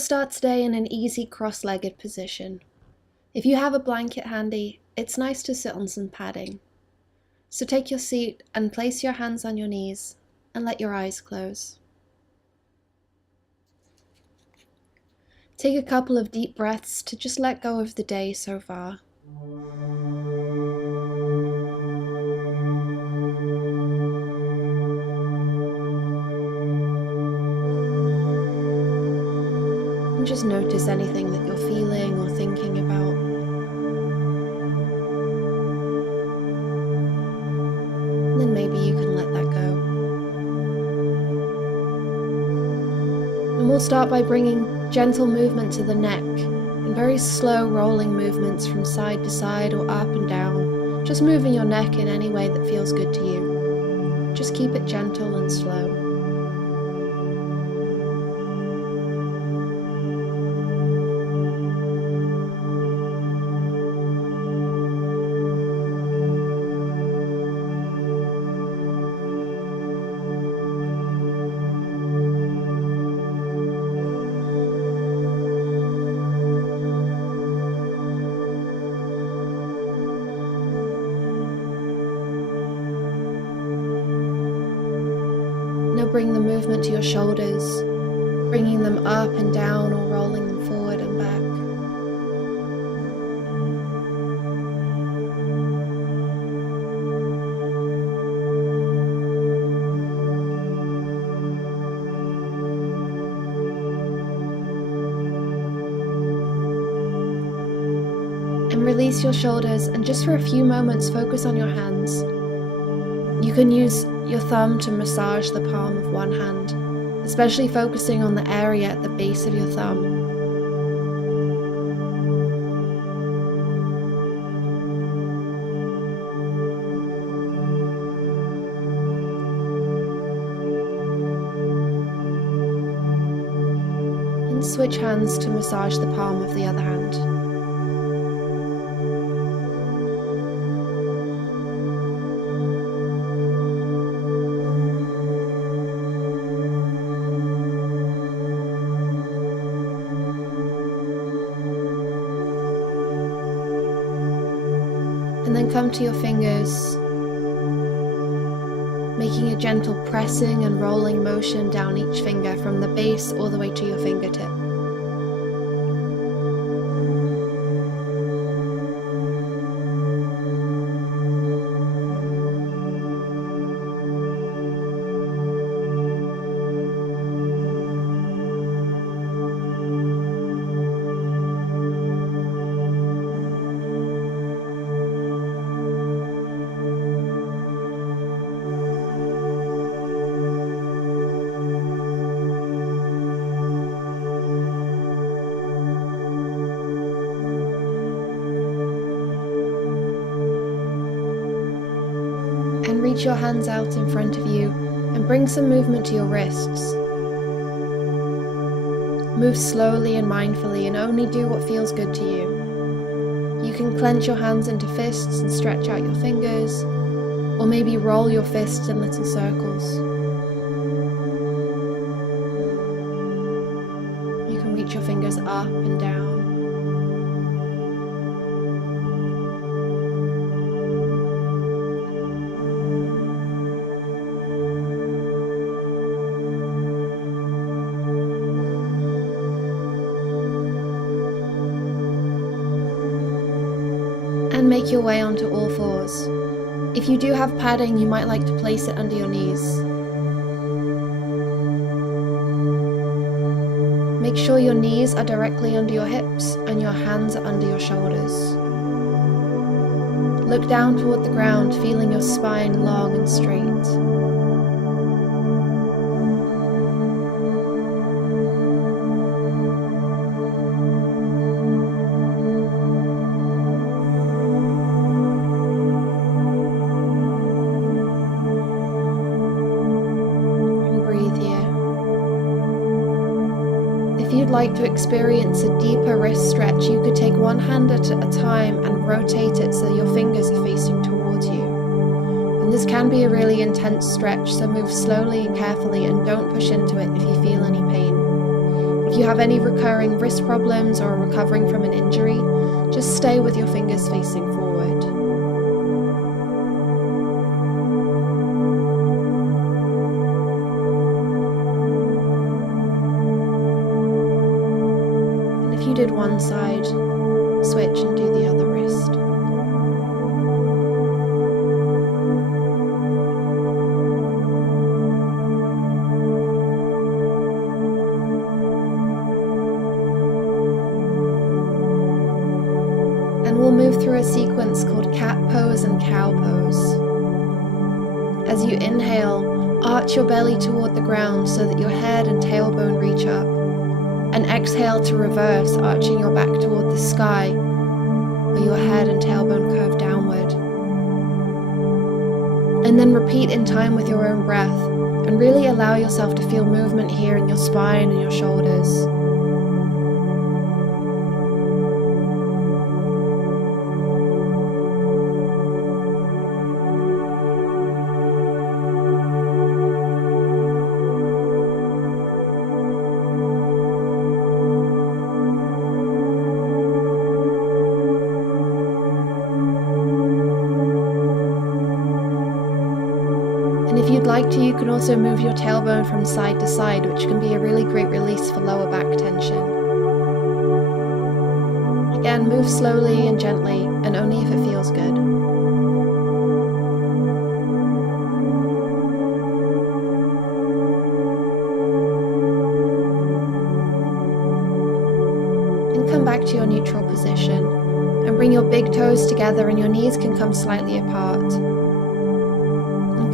start today in an easy cross-legged position. If you have a blanket handy, it's nice to sit on some padding. So take your seat and place your hands on your knees and let your eyes close. Take a couple of deep breaths to just let go of the day so far. And just notice anything that you're feeling or thinking about. And then maybe you can let that go. And we'll start by bringing gentle movement to the neck and very slow rolling movements from side to side or up and down, just moving your neck in any way that feels good to you. Just keep it gentle and slow. Now bring the movement to your shoulders, bringing them up and down or rolling them forward and back. And release your shoulders, and just for a few moments focus on your hands. You can use your thumb to massage the palm of one hand, especially focusing on the area at the base of your thumb. And switch hands to massage the palm of the other hand. And then come to your fingers, making a gentle pressing and rolling motion down each finger from the base all the way to your fingertip. And reach your hands out in front of you and bring some movement to your wrists. Move slowly and mindfully and only do what feels good to you. You can clench your hands into fists and stretch out your fingers, or maybe roll your fists in little circles. You can reach your fingers up and down. And make your way onto all fours. If you do have padding, you might like to place it under your knees. Make sure your knees are directly under your hips and your hands are under your shoulders. Look down toward the ground, feeling your spine long and straight. If you'd like to experience a deeper wrist stretch, you could take one hand at a time and rotate it so your fingers are facing towards you. And this can be a really intense stretch, so move slowly and carefully and don't push into it if you feel any pain. If you have any recurring wrist problems or are recovering from an injury, just stay with your fingers facing forward. And if you did one side, switch and do the other wrist. And we'll move through a sequence called cat pose and cow pose. As you inhale, arch your belly toward the ground so that your head and tailbone reach up. And exhale to reverse, arching your back toward the sky, where your head and tailbone curve downward. And then repeat in time with your own breath, and really allow yourself to feel movement here in your spine and your shoulders. And if you'd like to, you can also move your tailbone from side to side, which can be a really great release for lower back tension. Again, move slowly and gently, and only if it feels good. And come back to your neutral position, and bring your big toes together and your knees can come slightly apart.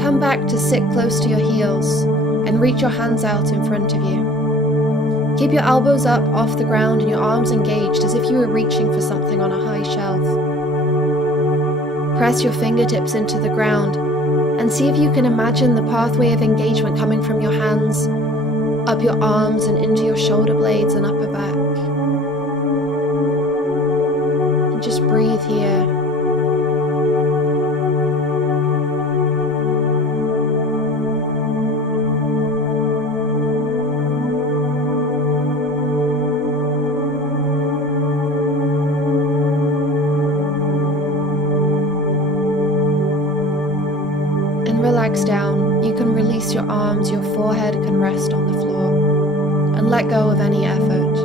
Come back to sit close to your heels and reach your hands out in front of you. Keep your elbows up off the ground and your arms engaged as if you were reaching for something on a high shelf. Press your fingertips into the ground and see if you can imagine the pathway of engagement coming from your hands, up your arms and into your shoulder blades and upper back. And just breathe here. Relax down. You can release your arms, your forehead can rest on the floor, and let go of any effort.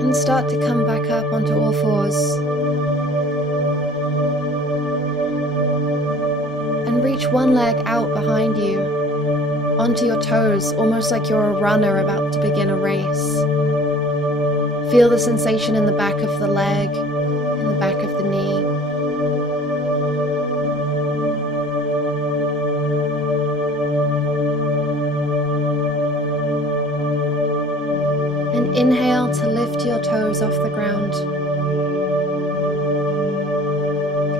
And start to come back up onto all fours. And reach one leg out behind you, onto your toes, almost like you're a runner about to begin a race. Feel the sensation in the back of the leg, in the back of the knee. And inhale to lift your toes off the ground.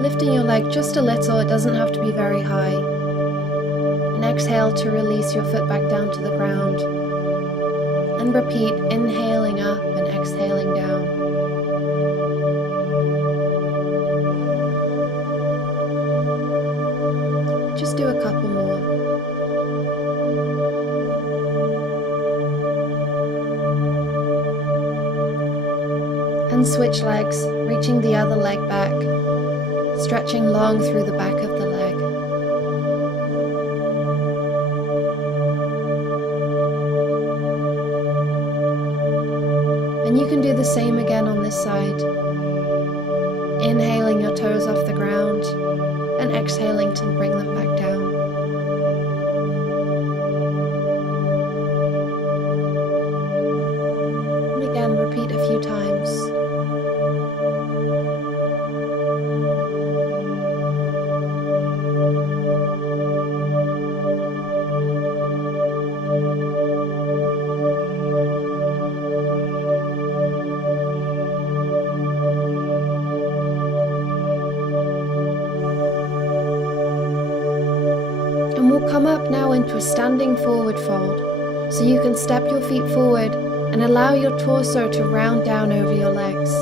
Lifting your leg just a little, it doesn't have to be very high. And exhale to release your foot back down to the ground. And repeat, inhaling up and exhaling down. Just do a couple more. And switch legs, reaching the other leg back, stretching long through the back of the leg. And you can do the same again on this side. Inhaling your toes off the ground and exhaling to bring them back down. And again, repeat a few times. come up now into a standing forward fold, so you can step your feet forward and allow your torso to round down over your legs.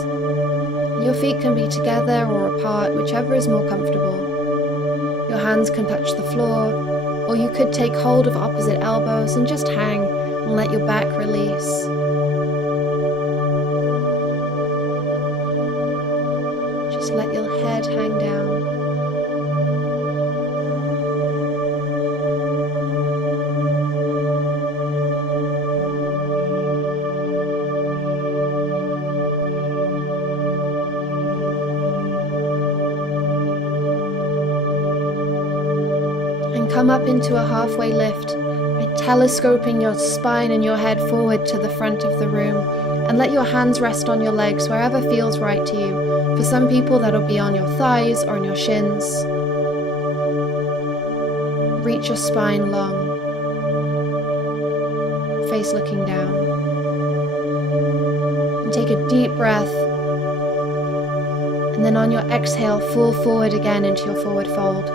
Your feet can be together or apart, whichever is more comfortable. Your hands can touch the floor, or you could take hold of opposite elbows and just hang and let your back release. Just let your head hang down. And come up into a halfway lift by telescoping your spine and your head forward to the front of the room, and let your hands rest on your legs wherever feels right to you. For some people that'll be on your thighs or on your shins. Reach your spine long, face looking down. And take a deep breath, and then on your exhale, fall forward again into your forward fold.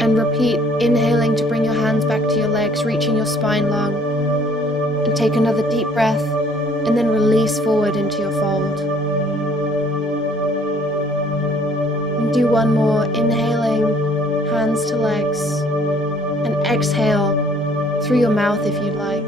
And repeat, inhaling to bring your hands back to your legs, reaching your spine long. And take another deep breath, and then release forward into your fold. And do one more, inhaling, hands to legs, and exhale through your mouth if you'd like.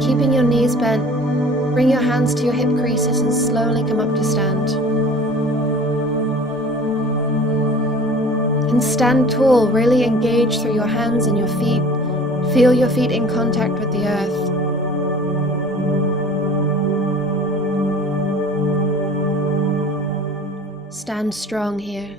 Keeping your knees bent, bring your hands to your hip creases and slowly come up to stand. And stand tall, really engage through your hands and your feet. Feel your feet in contact with the earth. Stand strong here.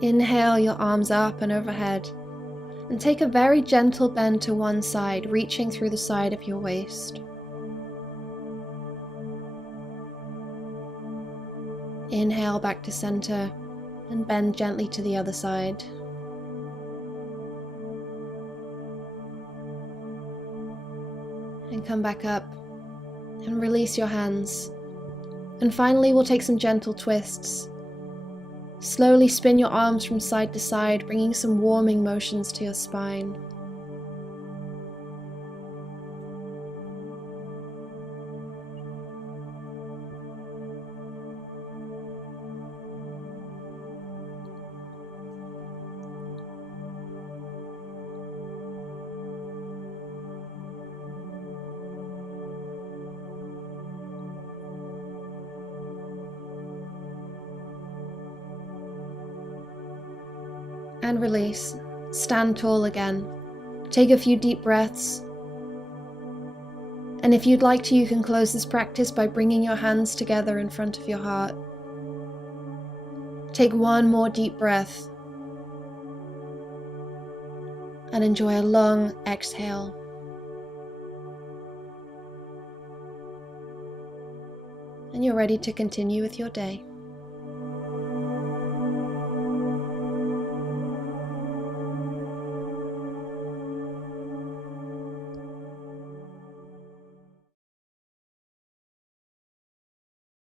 Inhale your arms up and overhead, and take a very gentle bend to one side, reaching through the side of your waist. Inhale back to center and bend gently to the other side. And come back up and release your hands. And finally we'll take some gentle twists. Slowly spin your arms from side to side, bringing some warming motions to your spine. And release. Stand tall again. Take a few deep breaths. And if you'd like to, you can close this practice by bringing your hands together in front of your heart. Take one more deep breath. And enjoy a long exhale. And you're ready to continue with your day.